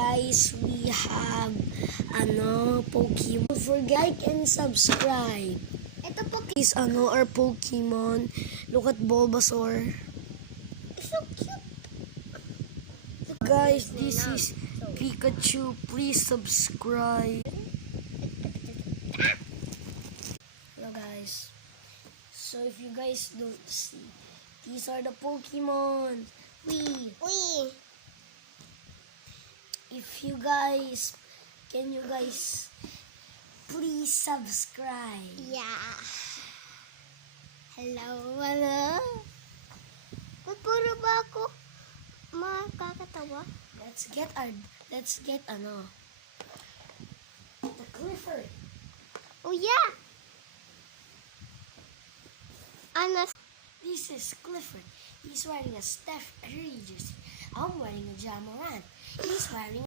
guys, we have Pokemon. Don't forget like and subscribe. Ito po. Is our Pokemon. Look at Bulbasaur. So cute. Guys, this is Pikachu. Please subscribe. Hello guys. So if you guys don't see, these are the Pokemon. Uy. If you guys, can you guys please subscribe? Yeah. Hello. Ba't puro ba ako makakatawa? Let's get the Clifford. Oh yeah. This is Clifford. He's wearing a Steph Curry jersey. I'm wearing a Ja Morant. He's wearing